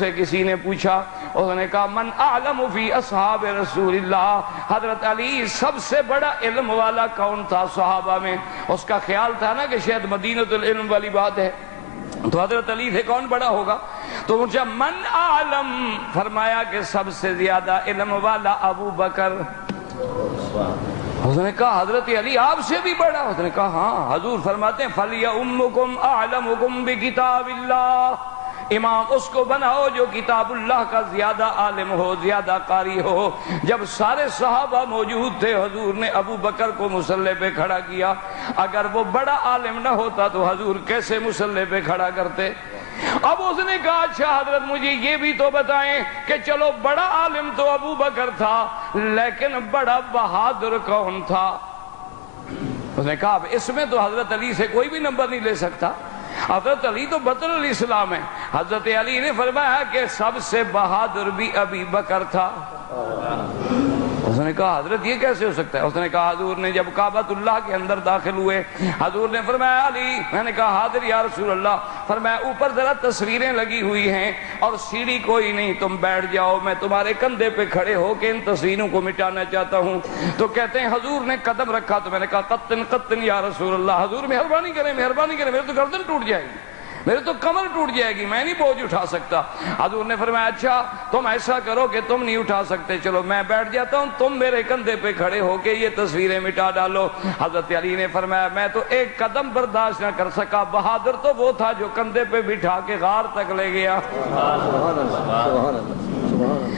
سے کسی نے پوچھا، اس نے کہا من اعلم فی اصحاب رسول اللہ، حضرت علی سب سے بڑا علم والا کون تھا صحابہ میں؟ اس کا خیال تھا نا کہ شاید مدینۃ العلم والی بات ہے، تو حضرت علی سے کون بڑا ہوگا؟ تو پوچھا من اعلم، فرمایا کہ سب سے زیادہ علم والا ابو بکر۔ اس نے کہا حضرت علی آپ سے بھی بڑا؟ اس نے کہا ہاں۔ حضور فرماتے ہیں فَلْيَأُمُّكُمْ أَعْلَمُكُمْ بِكِتَابِ اللَّهِ، امام اس کو بناؤ جو کتاب اللہ کا زیادہ عالم ہو، زیادہ قاری ہو۔ جب سارے صحابہ موجود تھے، حضور نے ابو بکر کو مصلی پہ کھڑا کیا۔ اگر وہ بڑا عالم نہ ہوتا تو حضور کیسے مصلی پہ کھڑا کرتے؟ اب اس نے کہا اچھا حضرت مجھے یہ بھی تو بتائیں کہ چلو بڑا عالم تو ابو بکر تھا، لیکن بڑا بہادر کون تھا؟ اس نے کہا اب اس میں تو حضرت علی سے کوئی بھی نمبر نہیں لے سکتا، حضرت علی تو بدر الاسلام ہے۔ حضرت علی نے فرمایا کہ سب سے بہادر بھی ابی بکر تھا۔ اس نے کہا حضرت یہ کیسے ہو سکتا ہے؟ اس نے کہا حضور نے جب کعبۃ اللہ کے اندر داخل ہوئے، حضور نے فرمایا علی، میں نے کہا حاضر یا رسول اللہ، فرمایا اوپر ذرا تصویریں لگی ہوئی ہیں اور سیڑھی کوئی نہیں، تم بیٹھ جاؤ، میں تمہارے کندھے پہ کھڑے ہو کے ان تصویروں کو مٹانا چاہتا ہوں۔ تو کہتے ہیں حضور نے قدم رکھا تو میں نے کہا قطن قطن یا رسول اللہ، حضور مہربانی کریں مہربانی کریں، میرے تو گردن ٹوٹ جائے گی، میرے تو کمر ٹوٹ جائے گی، میں نہیں بوجھ اٹھا سکتا۔ حضور نے فرمایا اچھا تم ایسا کرو کہ تم نہیں اٹھا سکتے، چلو میں بیٹھ جاتا ہوں، تم میرے کندھے پہ کھڑے ہو کے یہ تصویریں مٹا ڈالو۔ حضرت علی نے فرمایا میں تو ایک قدم برداشت نہ کر سکا، بہادر تو وہ تھا جو کندھے پہ بٹھا کے غار تک لے گیا۔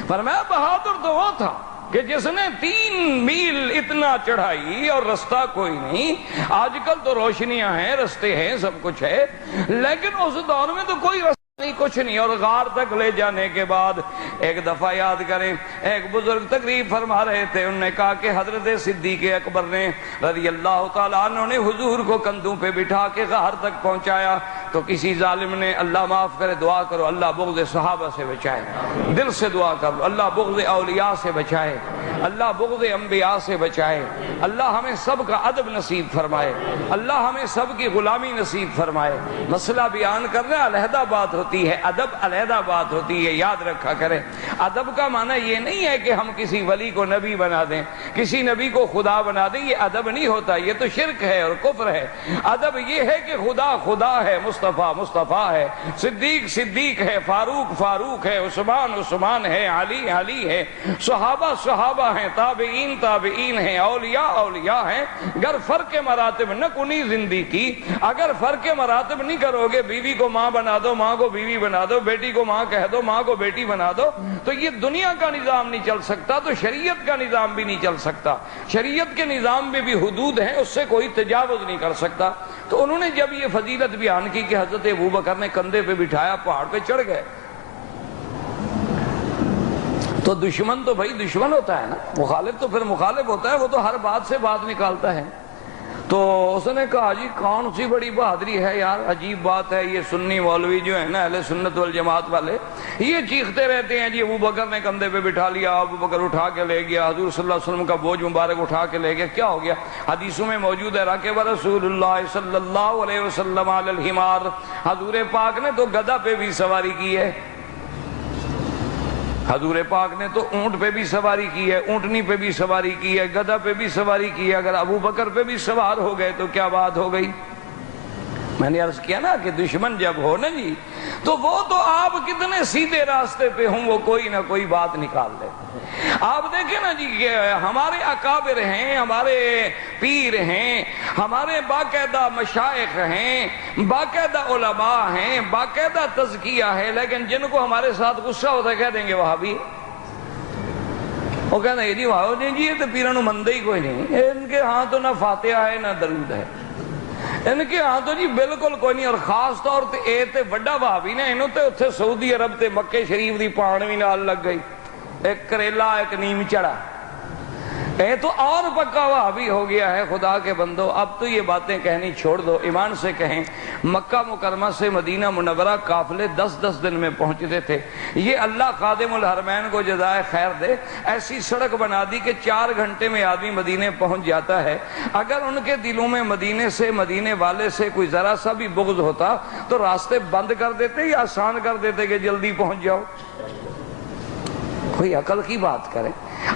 فرمایا بہادر تو وہ تھا کہ جس نے 3 میل اتنا چڑھائی اور رستہ کوئی نہیں۔ آج کل تو روشنیاں ہیں، رستے ہیں، سب کچھ ہے، لیکن اس دور میں تو کوئی رستہ نہیں، کچھ نہیں۔ اور غار تک لے جانے کے بعد ایک دفعہ یاد کریں، ایک بزرگ تقریر فرما رہے تھے، انہوں نے کہا کہ حضرت صدیق اکبر نے رضی اللہ تعالیٰ عنہ نے حضور کو کندھوں پہ بٹھا کے غار تک پہنچایا، تو کسی ظالم نے اللہ معاف کرے دعا کرو اللہ بغض صحابہ سے بچائے، دل سے دعا کرو اللہ بغض اولیاء سے بچائے، اللہ بغض انبیاء سے بچائے، اللہ ہمیں سب کا ادب نصیب فرمائے، اللہ ہمیں سب کی غلامی نصیب فرمائے۔ مسئلہ بیان کرنا علیحدہ بات ہوتی ہے، ادب علیحدہ بات ہوتی ہے، یاد رکھا کریں۔ ادب کا معنی یہ نہیں ہے کہ ہم کسی ولی کو نبی بنا دیں، کسی نبی کو خدا بنا دیں، یہ ادب نہیں ہوتا، یہ تو شرک ہے اور کفر ہے۔ ادب یہ ہے کہ خدا خدا ہے، مصطفیٰ مصطفیٰ ہے، صدیق صدیق ہے، فاروق فاروق ہے، عثمان عثمان ہے، علی علی ہے، صحابہ صحابہ ہیں، تابعین تابعین ہیں، اولیاء اولیاء ہیں۔ اگر فرق مراتب نہ کنی زندگی کی، اگر فرق مراتب نہیں کرو گے، بیوی کو ماں بنا دو، ماں کو بیوی بنا دو، بیٹی کو ماں کہہ دو، ماں کو بیٹی بنا دو، تو یہ دنیا کا نظام نہیں چل سکتا، تو شریعت کا نظام بھی نہیں چل سکتا۔ شریعت کے نظام میں بھی حدود ہیں، اس سے کوئی تجاوز نہیں کر سکتا۔ تو انہوں نے جب یہ فضیلت بیان کی کہ حضرت ابوبکر نے کندھے پہ بٹھایا، پہاڑ پہ چڑھ گئے، تو دشمن تو بھائی دشمن ہوتا ہے نا، مخالف تو پھر مخالف ہوتا ہے، وہ تو ہر بات سے بات نکالتا ہے۔ تو اس نے کہا جی کون سی بڑی بہادری ہے یار، عجیب بات ہے، یہ سنی مولوی جو ہے نا اہل سنت والجماعت والے، یہ چیختے رہتے ہیں جی ابوبکر نے کندھے پہ بٹھا لیا، ابوبکر اٹھا کے لے گیا، حضور صلی اللہ علیہ وسلم کا بوجھ مبارک اٹھا کے لے گیا، کیا ہو گیا؟ حدیثوں میں موجود ہے راکب رسول اللہ صلی اللہ علیہ وسلم علی الحمار، حضور پاک نے تو گدھا پہ بھی سواری کی ہے، حضور پاک نے تو اونٹ پہ بھی سواری کی ہے، اونٹنی پہ بھی سواری کی ہے، گدھا پہ بھی سواری کی ہے، اگر ابو بکر پہ بھی سوار ہو گئے تو کیا بات ہو گئی؟ میں نے عرض کیا نا کہ دشمن جب ہو نا جی تو وہ تو آپ کتنے سیدھے راستے پہ ہوں وہ کوئی نہ کوئی بات نکال لے۔ آپ دیکھیں نا جی کہ ہمارے اکابر ہیں، ہمارے پیر ہیں، ہمارے باقاعدہ مشائخ ہیں، باقاعدہ علماء ہیں، باقاعدہ تزکیہ ہے، لیکن جن کو ہمارے ساتھ غصہ ہوتا ہے کہہ دیں گے وہابی، وہ کہنا ہے جی وہابی جی یہ تو پیروں نو مندے ہی کوئی نہیں، ان کے ہاں تو نہ فاتحہ ہے نہ درود ہے، ان کے ہاں تو جی بالکل کوئی نہیں۔ اور خاص طور تے اے تے بڑا وہابی نے انہوں تے اتھے سعودی عرب تے مکے شریف دی پان بھی نال لگ گئی، ایک کریلا ایک نیم چڑا، اے تو اور پکا وہابی ہو گیا ہے خدا کے بندو، اب تو یہ باتیں کہنی چھوڑ دو، ایمان سے کہیں مکہ مکرمہ سے مدینہ منورہ قافلے 10 دن میں پہنچتے تھے۔ یہ اللہ خادم الحرمین کو جزائے خیر دے، ایسی سڑک بنا دی کہ 4 گھنٹے میں آدمی مدینے پہنچ جاتا ہے۔ اگر ان کے دلوں میں مدینے سے، مدینے والے سے کوئی ذرا سا بھی بغض ہوتا تو راستے بند کر دیتے یا آسان کر دیتے کہ جلدی پہنچ جاؤ؟ کوئی عقل کی بات کریں۔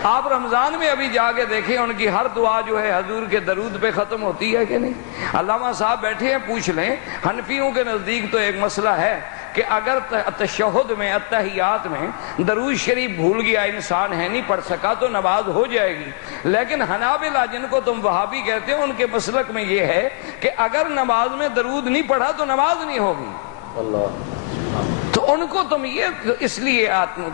آپ رمضان میں ابھی جا کے دیکھیں ان کی ہر دعا جو ہے حضور کے درود پہ ختم ہوتی ہے کہ نہیں؟ علامہ صاحب بیٹھے ہیں، پوچھ لیں، حنفیوں کے نزدیک تو ایک مسئلہ ہے کہ اگر تشہد میں، اتحیات میں درود شریف بھول گیا انسان ہے، نہیں پڑھ سکا تو نماز ہو جائے گی۔ لیکن حنابلہ جن کو تم وہابی کہتے ہو، ان کے مسلک میں یہ ہے کہ اگر نماز میں درود نہیں پڑھا تو نماز نہیں ہوگی۔ اللہ، تو ان کو تم یہ، اس لیے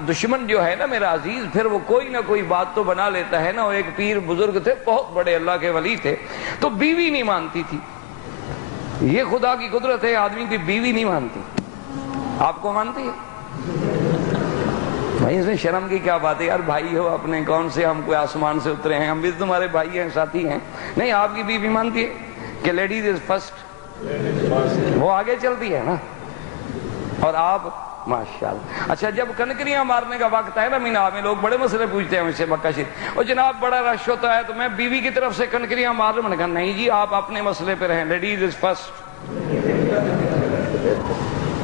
دشمن جو ہے نا میرا عزیز، پھر وہ کوئی نہ کوئی بات تو بنا لیتا ہے نا۔ وہ ایک پیر بزرگ تھے، بہت بڑے اللہ کے ولی تھے، تو بیوی نہیں مانتی تھی۔ یہ خدا کی قدرت ہے، آدمی کی بیوی نہیں مانتی۔ آپ کو مانتی ہے؟ بھائی اس میں شرم کی کیا بات ہے یار، بھائی ہو اپنے، کون سے ہم کوئی آسمان سے اترے ہیں، ہم بھی تمہارے بھائی ہیں، ساتھی ہیں۔ نہیں، آپ کی بیوی مانتی ہے کہ لیڈیز از فرسٹ، وہ آگے چلتی ہے نا، اور آپ ماشاءاللہ۔ اچھا، جب کنکریاں مارنے کا وقت ہے نا مینا میں، لوگ بڑے مسئلے پوچھتے ہیں مجھ سے مکہ شریف، اور جناب بڑا رش ہوتا ہے تو میں بیوی کی طرف سے کنکریاں مار لوں؟ میں نے کہا نہیں جی، آپ اپنے مسئلے پہ رہیں، لیڈیز از فرسٹ۔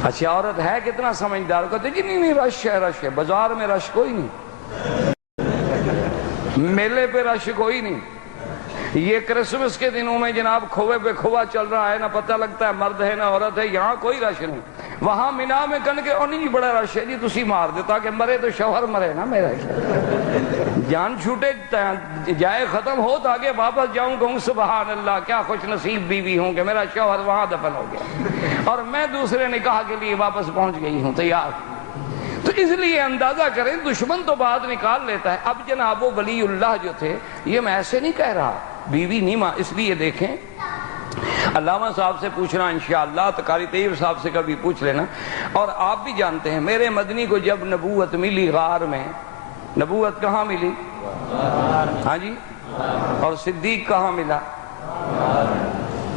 اچھا، عورت ہے کتنا سمجھدار، کہتے جی نہیں رش ہے، رش ہے۔ بازار میں رش کوئی نہیں، میلے پہ رش کوئی نہیں۔ یہ کرسمس کے دنوں میں جناب کھوے پہ کھوا چل رہا ہے، نہ پتہ لگتا ہے مرد ہے نہ عورت ہے، یہاں کوئی رش نہیں۔ وہاں مینا میں کن کے نہیں جی بڑا رش ہے جی، تسی مار دے تاکہ مرے تو شوہر مرے نا، میرا جان چھوٹے جائے ختم ہو تاکہ واپس جاؤں کہوں سبحان اللہ، کیا خوش نصیب بیوی ہوں کہ میرا شوہر وہاں دفن ہو گیا اور میں دوسرے نکاح کے لیے واپس پہنچ گئی ہوں تیار۔ تو اس لیے اندازہ کریں، دشمن تو بات نکال لیتا ہے۔ اب جناب وہ ولی اللہ جو تھے، یہ میں ایسے نہیں کہہ رہا بیوی نہیں ماں، اس لیے دیکھیں علامہ صاحب سے پوچھنا انشاءاللہ، قاری طیب صاحب سے کبھی پوچھ لینا۔ اور آپ بھی جانتے ہیں میرے مدنی کو جب نبوت ملی غار میں، نبوت کہاں ملی؟ ہاں جی، اور صدیق کہاں ملا؟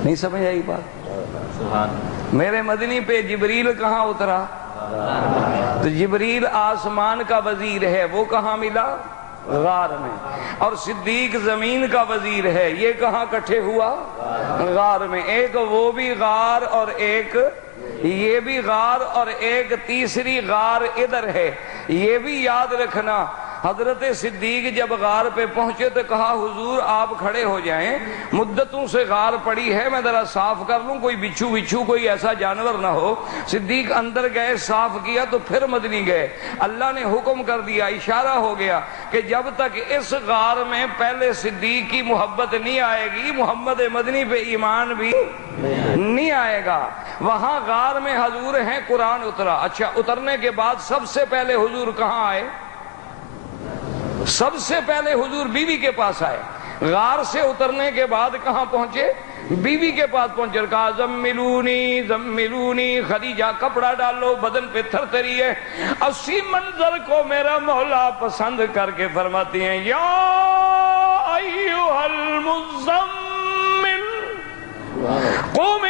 نہیں سمجھ آئی بات؟ میرے مدنی پہ جبریل کہاں اترا؟ تو جبریل آسمان کا وزیر ہے، وہ کہاں ملا؟ غار میں۔ اور صدیق زمین کا وزیر ہے، یہ کہاں کٹھے ہوا؟ غار میں۔ ایک وہ بھی غار اور ایک یہ بھی غار، اور ایک تیسری غار ادھر ہے، یہ بھی یاد رکھنا۔ حضرت صدیق جب غار پہ پہنچے تو کہا حضور آپ کھڑے ہو جائیں، مدتوں سے غار پڑی ہے، میں ذرا صاف کر لوں، کوئی بچھو کوئی ایسا جانور نہ ہو۔ صدیق اندر گئے، صاف کیا تو پھر مدنی گئے۔ اللہ نے حکم کر دیا، اشارہ ہو گیا کہ جب تک اس غار میں پہلے صدیق کی محبت نہیں آئے گی، محمد مدنی پہ ایمان بھی نہیں آئے گا۔ وہاں غار میں حضور ہیں، قرآن اترا۔ اچھا، اترنے کے بعد سب سے پہلے حضور کہاں آئے؟ سب سے پہلے حضور بیوی کے پاس آئے۔ غار سے اترنے کے بعد کہاں پہنچے؟ بیوی کے پاس پہنچے، کہا زملونی زملونی، خدیجہ کپڑا ڈالو، بدن پہ تھر تھری ہے۔ اسی منظر کو میرا مولا پسند کر کے فرماتی ہیں، یا ایھا المزمل قم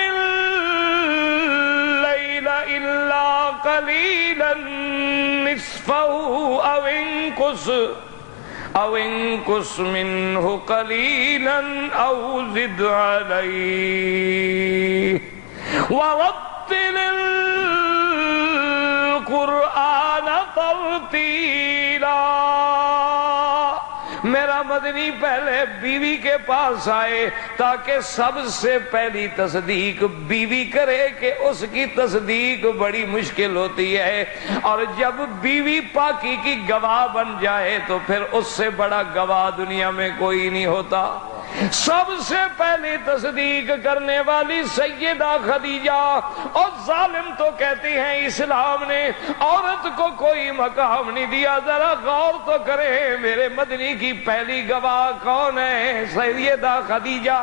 اللیل الا قلیلا نصفہ او انقص منہ قلیلا او زد علیہ ورتل القرآن ترتیلا۔ میرا مدنی پہلے بیوی کے پاس آئے تاکہ سب سے پہلی تصدیق بیوی کرے کہ اس کی تصدیق بڑی مشکل ہوتی ہے، اور جب بیوی پاکی کی گواہ بن جائے تو پھر اس سے بڑا گواہ دنیا میں کوئی نہیں ہوتا۔ سب سے پہلی تصدیق کرنے والی سیدہ خدیجہ، اور ظالم تو کہتے ہیں اسلام نے عورت کو کوئی مقام نہیں دیا۔ ذرا غور تو کرے، میرے مدنی کی پہلی گواہ کون ہے؟ سیدہ خدیجہ۔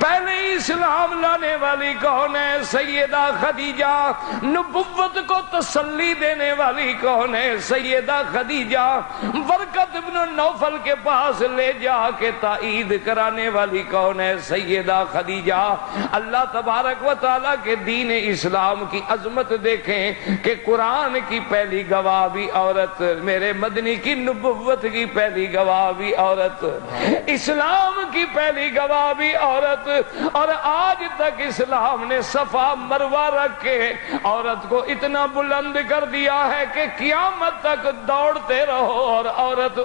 پہلے اسلام لانے والی کون ہے؟ سیدہ خدیجہ۔ نبوت کو تسلی دینے والی کون ہے؟ سیدہ خدیجہ۔ ورقت ابن نوفل کے پاس لے جا کے تائید کرانے والی کون ہے؟ سیدہ خدیجہ۔ اللہ تبارک و تعالیٰ کے دین اسلام کی عظمت دیکھیں کہ قرآن کی پہلی گواہ بھی عورت، میرے مدنی کی نبوت کی پہلی گواہ بھی عورت، اسلام کی پہلی گواہ بھی عورت، اور آج تک اسلام نے صفا مروہ رکھ کے عورت کو اتنا بلند کر دیا ہے کہ قیامت تک دوڑتے رہو اور عورت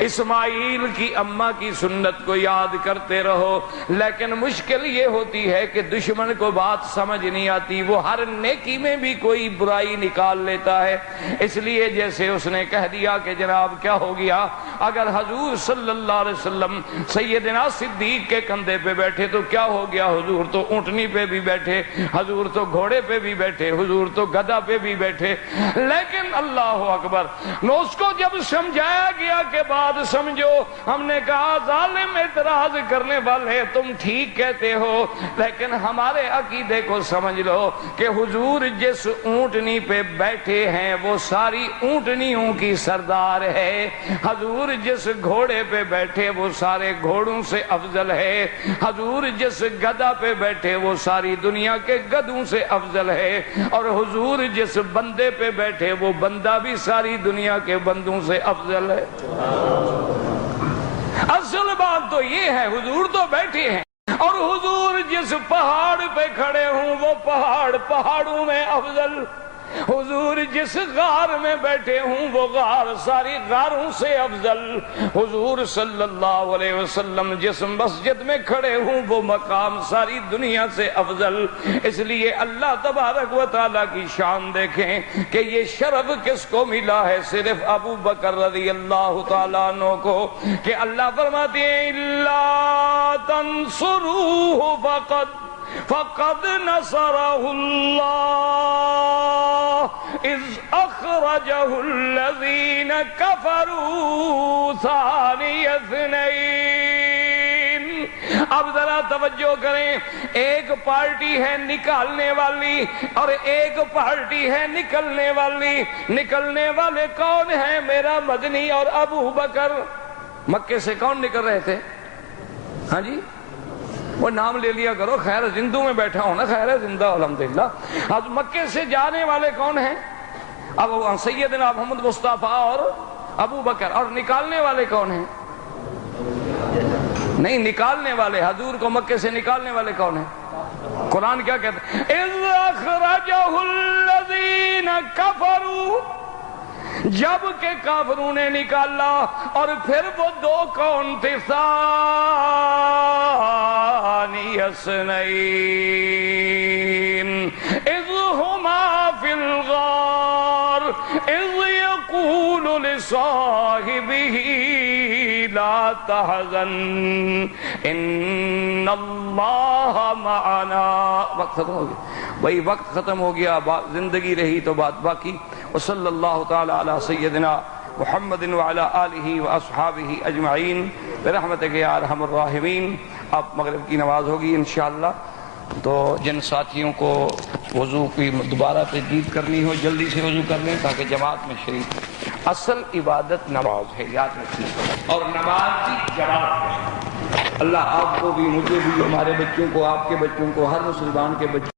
اسماعیل کی اماں کی سنت کو یاد کرتے رہو۔ لیکن مشکل یہ ہوتی ہے کہ دشمن کو بات سمجھ نہیں آتی، وہ ہر نیکی میں بھی کوئی برائی نکال لیتا ہے۔ اس لیے جیسے اس نے کہہ دیا کہ جناب کیا ہو گیا، اگر حضور صلی اللہ علیہ وسلم سیدنا صدیق کے کندھے پہ بیٹھے تو کیا ہو گیا، حضور تو اونٹنی پہ بھی بیٹھے، حضور تو گھوڑے پہ بھی بیٹھے، حضور تو گدھا پہ بھی بیٹھے۔ لیکن اللہ اکبر، اس کو جب سمجھایا گیا کہ بات سمجھو، ہم نے کہا ظالم اعتراض کرنے والے تم ٹھیک کہتے ہو، لیکن ہمارے عقیدے کو سمجھ لو کہ حضور جس اونٹنی پہ بیٹھے ہیں وہ ساری اونٹنیوں کی سردار ہے، حضور جس گھوڑے پہ بیٹھے وہ سارے گھوڑوں سے افضل ہے، حضور جس گدھا پہ بیٹھے وہ ساری دنیا کے گدھوں سے افضل ہے، اور حضور جس بندے پہ بیٹھے وہ بندہ بھی ساری دنیا کے بندوں سے افضل ہے۔ اصل بات تو یہ ہے، حضور تو بیٹھے ہیں، اور حضور جس پہاڑ پہ کھڑے ہوں وہ پہاڑ پہاڑوں میں افضل، حضور جس غار میں بیٹھے ہوں وہ غار ساری غاروں سے افضل، حضور صلی اللہ علیہ وسلم جس مسجد میں کھڑے ہوں وہ مقام ساری دنیا سے افضل۔ اس لیے اللہ تبارک و تعالیٰ کی شان دیکھیں کہ یہ شرف کس کو ملا ہے، صرف ابو بکر رضی اللہ تعالیٰ عنہ کو، کہ اللہ فرماتے ہیں اِلَّا تَنْصُرُوهُ فقد نصره الله اذ اخرجه الذين كفروا ثاني اثنين۔ اب ذرا توجہ کریں، ایک پارٹی ہے نکالنے والی اور ایک پارٹی ہے نکلنے والی۔ نکلنے والے کون ہیں؟ میرا مدنی اور ابو بکر۔ مکے سے کون نکل رہے تھے؟ ہاں جی، وہ نام لے لیا کرو، خیر زندوں میں بیٹھا ہوں نا، خیر زندہ الحمدللہ۔ اب مکے سے جانے والے کون ہیں؟ اب سیدنا محمد مصطفیٰ اور ابو بکر، اور نکالنے والے کون ہیں؟ نہیں، نکالنے والے حضور کو مکے سے نکالنے والے کون ہیں؟ قرآن کیا کہتا ہے؟ اِذْ أَخْرَجَهُ الَّذِينَ كَفَرُوا، جب کہ کافروں نے نکالا، اور پھر وہ دو کون تھے؟ ثانی اثنین اذ ہما فی الغار اذ یقول لصاحبہ لا تحزن ان اللہ معنا۔ وقت ختم ہو گیا بھائی، وقت ختم ہو گیا، زندگی رہی تو بات باقی۔ وصلی اللہ تعالی علی سیدنا محمد وعلی آلہ واصحابہ اجمعین برحمتک یا ارحم الراحمین۔ اب مغرب کی نماز ہوگی انشاءاللہ، تو جن ساتھیوں کو وضو کی دوبارہ تجدید کرنی ہو جلدی سے وضو کر لیں تاکہ جماعت میں شریک۔ اصل عبادت نماز ہے، یاد رکھیے، اور نماز کی جماعت ہے۔ اللہ آپ کو بھی، مجھے بھی، ہمارے بچوں کو، آپ کے بچوں کو، ہر مسلمان کے بچوں